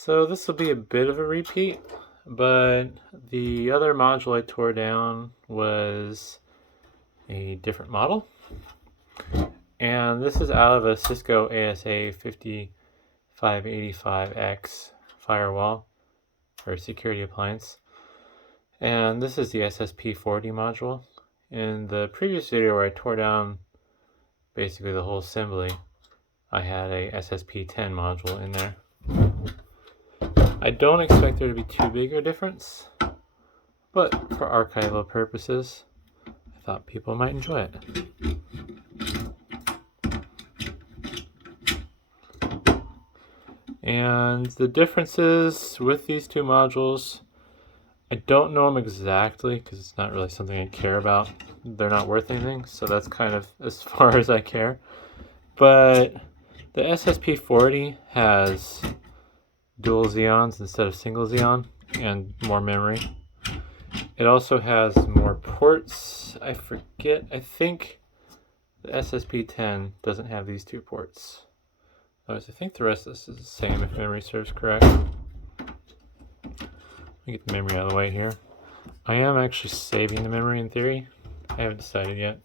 So this will be a bit of a repeat, but the other module I tore down was a different model. And this is out of a Cisco ASA 5585X firewall or security appliance. And this is the SSP-40 module. In the previous video where I tore down basically the whole assembly, I had a SSP-10 module in there. I don't expect there to be too big a difference, but for archival purposes, I thought people might enjoy it. And the differences with these two modules, I don't know them exactly because it's not really something I care about. They're not worth anything, so that's kind of as far as I care. But the SSP-40 has dual Xeons instead of single Xeon and more memory. It also has more ports. I think the SSP-10 doesn't have these two ports. I think the rest of this is the same if memory serves correct. Let me get the memory out of the way here. I am actually saving the memory in theory. I haven't decided yet.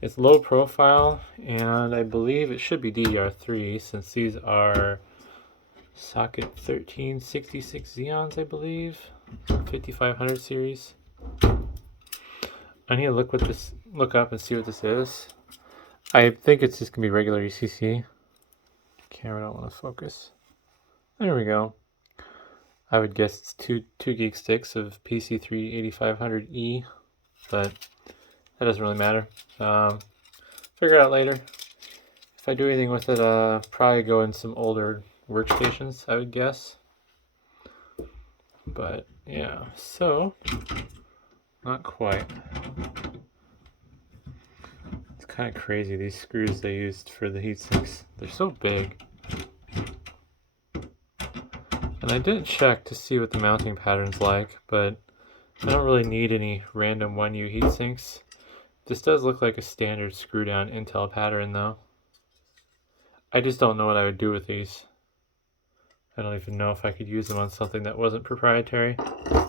It's low profile, and I believe it should be DDR3 since these are socket 1366 Xeons, I believe. 5500 series. I need to look up and see what this is. I think it's just gonna be regular ECC. Camera don't want to focus. There we go. I would guess it's two gig sticks of PC3 8500E, but that doesn't really matter. Figure it out later. If I do anything with it, probably go in some older workstations, I would guess. But yeah, so not quite. It's kind of crazy, these screws they used for the heatsinks. They're so big. And I didn't check to see what the mounting pattern's like, but I don't really need any random 1U heatsinks. This does look like a standard screw down Intel pattern though. I just don't know what I would do with these. I don't even know if I could use them on something that wasn't proprietary. I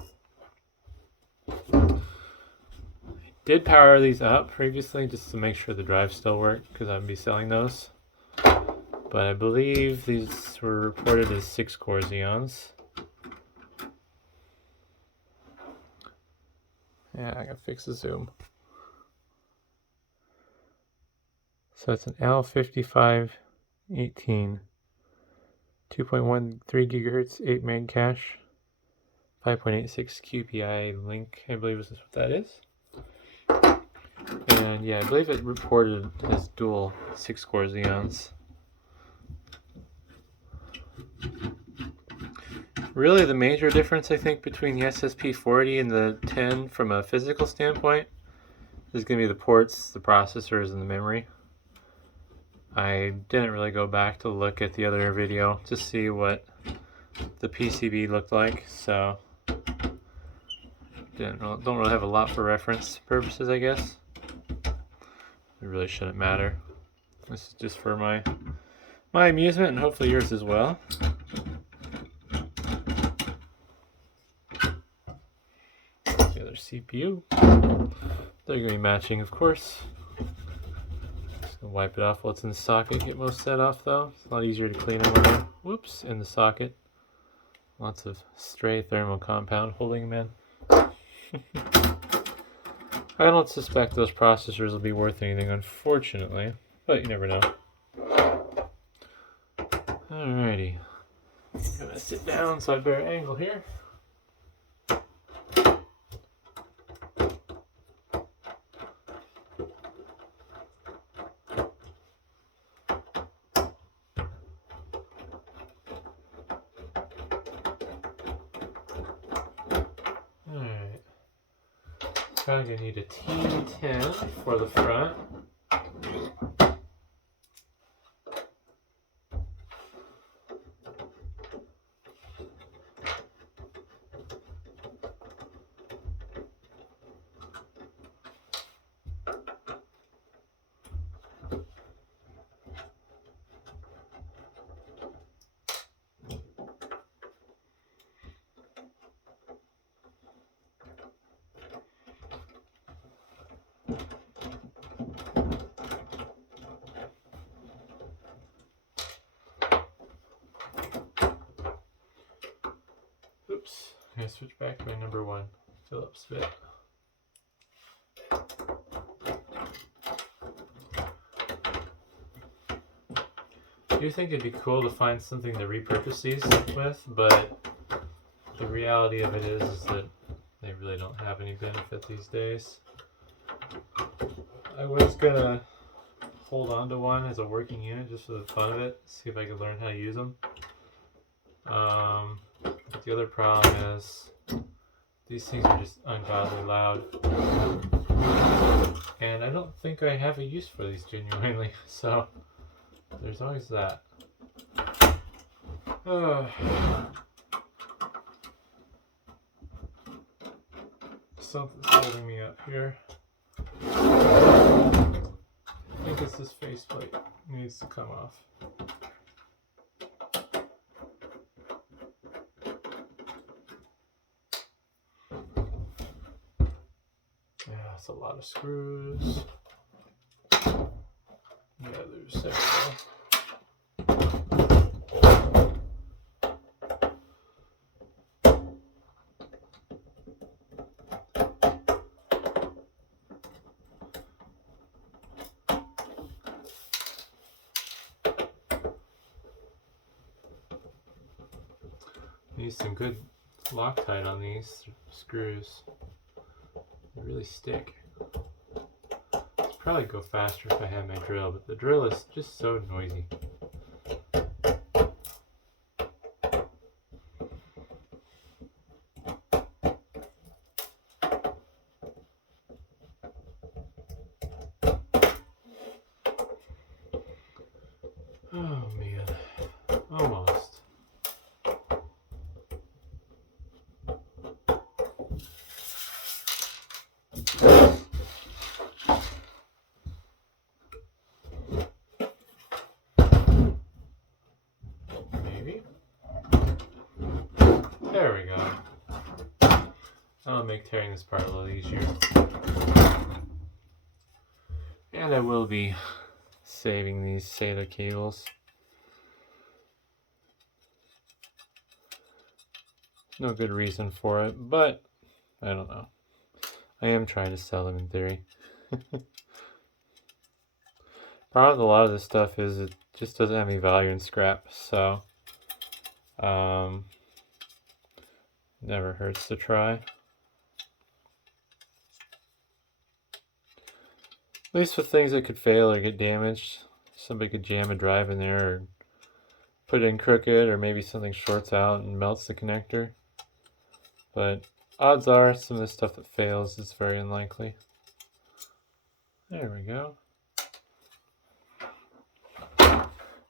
did power these up previously just to make sure the drives still work because I'm be selling those. But I believe these were reported as 6-core Xeons. Yeah, I gotta fix the zoom. So it's an L5518, 2.13 gigahertz, 8 meg cache, 5.86 QPI link, I believe is what that is. And yeah, I believe it reported as dual 6-core Xeons. Really the major difference I think between the SSP-40 and the 10 from a physical standpoint is going to be the ports, the processors, and the memory. I didn't really go back to look at the other video to see what the PCB looked like, so don't really have a lot for reference purposes, I guess. It really shouldn't matter. This is just for my amusement and hopefully yours as well. The other CPU. They're going to be matching, of course. Just going to wipe it off while it's in the socket. Get most set off though. It's a lot easier to clean them when they're, whoops, in the socket. Lots of stray thermal compound holding them in. I don't suspect those processors will be worth anything, unfortunately, but you never know. Alrighty. I'm gonna sit down so I have a better angle here. Alright. I'm gonna need a T10 for the front. I'm going to switch back to my number 1 Phillips bit. I do think it'd be cool to find something to repurpose these with, but the reality of it is that they really don't have any benefit these days. I was gonna hold on to one as a working unit just for the fun of it, see if I could learn how to use them. But the other problem is these things are just ungodly loud. And I don't think I have a use for these genuinely, so there's always that. Something's holding me up here. I think it's this faceplate. It needs to come off. Yeah, that's a lot of screws. Yeah, there's several. Need some good Loctite on these screws. They really stick. It'd probably go faster if I had my drill, but the drill is just so noisy. Oh man, almost. Maybe. There we go. That'll make tearing this part a little easier. And I will be saving these SATA cables. No good reason for it, but I don't know. I am trying to sell them in theory. Problem with a lot of this stuff is it just doesn't have any value in scrap, so never hurts to try. At least with things that could fail or get damaged, somebody could jam a drive in there or put it in crooked, or maybe something shorts out and melts the connector. But odds are some of the stuff that fails is very unlikely. There we go.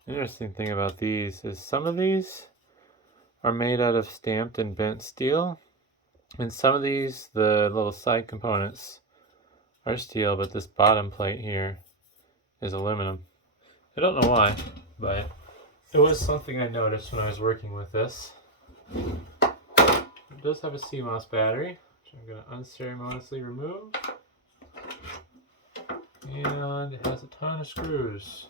Interesting thing about these is some of these are made out of stamped and bent steel, and some of these, the little side components, are steel, but this bottom plate here is aluminum. I don't know why, but it was something I noticed when I was working with this. It does have a CMOS battery, which I'm going to unceremoniously remove. And it has a ton of screws.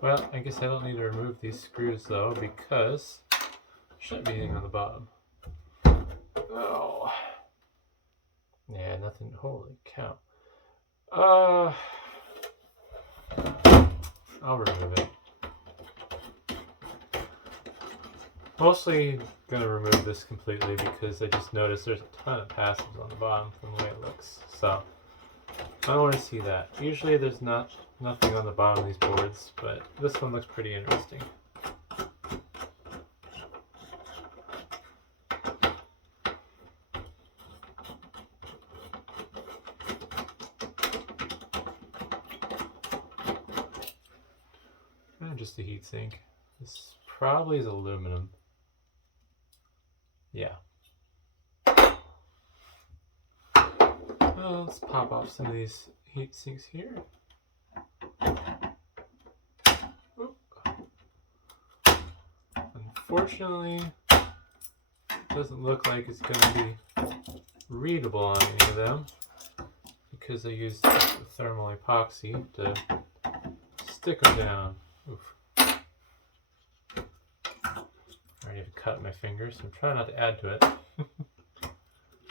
Well, I guess I don't need to remove these screws though, because there shouldn't be anything on the bottom. Oh. Yeah, nothing. Holy cow. I'll remove it. Mostly gonna remove this completely because I just noticed there's a ton of passives on the bottom from the way it looks. So I don't want to see that. Usually there's nothing on the bottom of these boards, but this one looks pretty interesting. And just a heat sink. This probably is aluminum. Yeah. Well, let's pop off some of these heat sinks here. Oop. Unfortunately, it doesn't look like it's going to be readable on any of them because I used thermal epoxy to stick them down. Oof. I already have cut my fingers, so I'm trying not to add to it.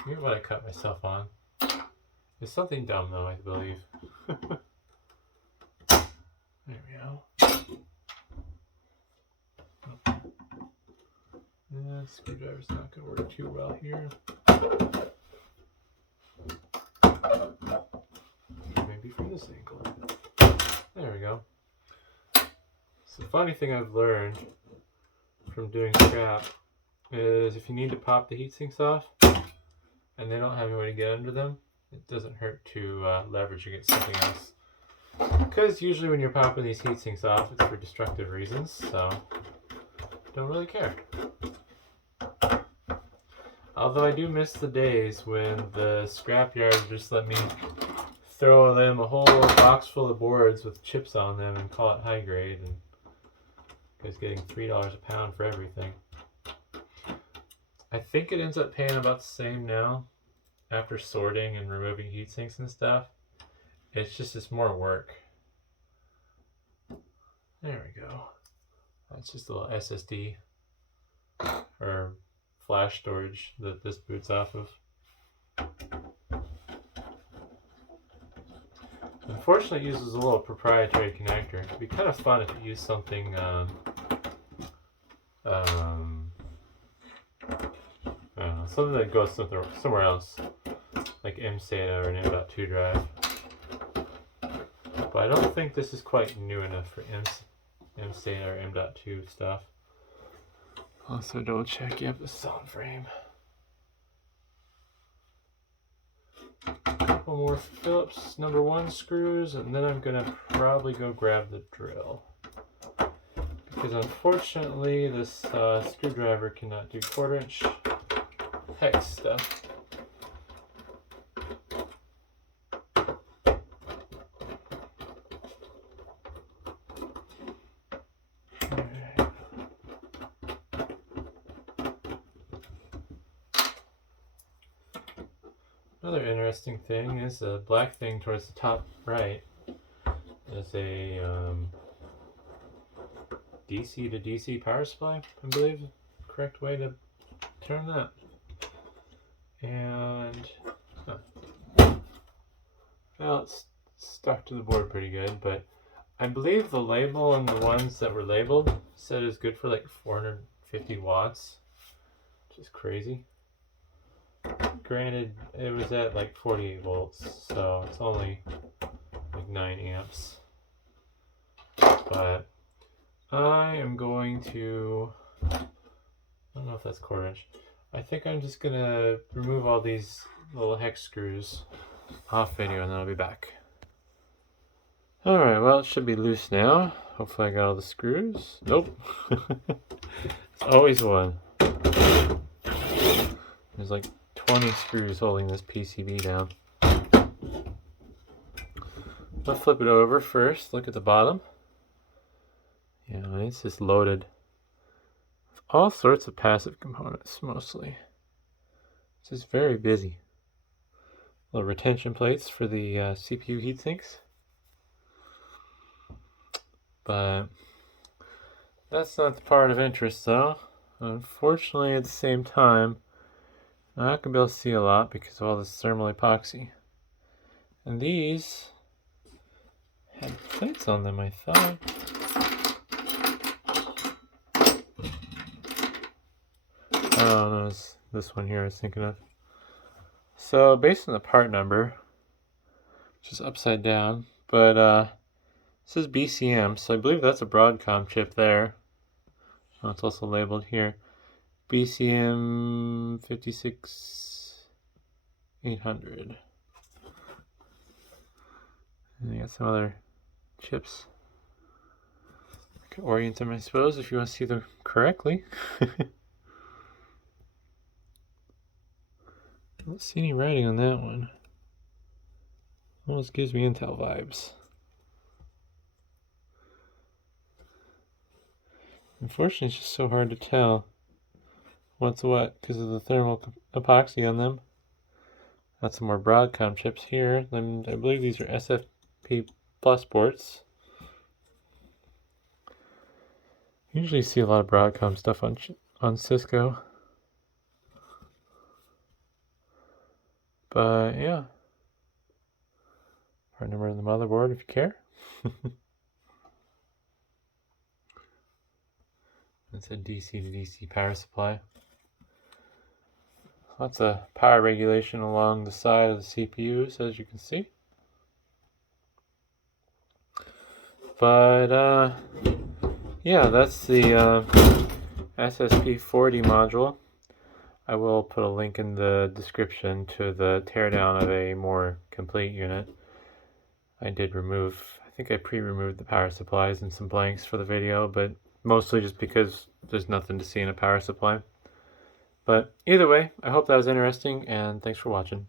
Here's what I cut myself on. It's something dumb though, I believe. There we go. Yeah, screwdriver's not going to work too well here. Maybe from this angle. There we go. So the funny thing I've learned from doing scrap is if you need to pop the heat sinks off and they don't have any way to get under them, it doesn't hurt to leverage against something else. Because usually when you're popping these heat sinks off, it's for destructive reasons, so don't really care. Although I do miss the days when the scrapyard just let me throw them a whole box full of boards with chips on them and call it high grade, and you guys getting $3 a pound for everything. I think it ends up paying about the same now after sorting and removing heat sinks and stuff. It's more work. There we go. That's just a little SSD or flash storage that this boots off of. Unfortunately, it uses a little proprietary connector. It'd be kind of fun if it used something something that goes somewhere else, like MSATA or an M.2 drive. But I don't think this is quite new enough for MSATA or M.2 stuff. Also double check, yep, this is on frame. A couple more Phillips #1 screws, and then I'm gonna probably go grab the drill. Because unfortunately this screwdriver cannot do 1/4" hex stuff. Another interesting thing is the black thing towards the top right is a DC to DC power supply, I believe the correct way to term that. And well, it's stuck to the board pretty good, but I believe the label on the ones that were labeled said it was good for like 450 watts, which is crazy. Granted, it was at like 48 volts, so it's only like 9 amps. But I am going to, I don't know if that's 1/4". I think I'm just going to remove all these little hex screws off video and then I'll be back. Alright, well, it should be loose now. Hopefully I got all the screws. Nope. It's always one. There's like 20 screws holding this PCB down. I'll flip it over first. Look at the bottom. Yeah, it's just loaded with all sorts of passive components, mostly. It's just very busy. Little retention plates for the CPU heatsinks. But that's not the part of interest, though. Unfortunately, at the same time, I'm not going to be able to see a lot because of all this thermal epoxy. And these had plates on them, I thought. Oh, no, it's this one here I was thinking of. So, based on the part number, which is upside down, but it says BCM, so I believe that's a Broadcom chip there. Oh, it's also labeled here. BCM 56800. And they got some other chips. I can orient them, I suppose, if you want to see them correctly. I don't see any writing on that one. Almost gives me Intel vibes. Unfortunately, it's just so hard to tell what's what because of the thermal epoxy on them. Got some more Broadcom chips here. And I believe these are SSP plus ports. Usually you see a lot of Broadcom stuff on Cisco. But yeah, part number of the motherboard if you care. It's a DC to DC power supply. Lots of power regulation along the side of the CPUs, as you can see. But yeah, that's the SSP-40 module. I will put a link in the description to the teardown of a more complete unit. I think I pre-removed the power supplies and some blanks for the video, but mostly just because there's nothing to see in a power supply. But either way, I hope that was interesting, and thanks for watching.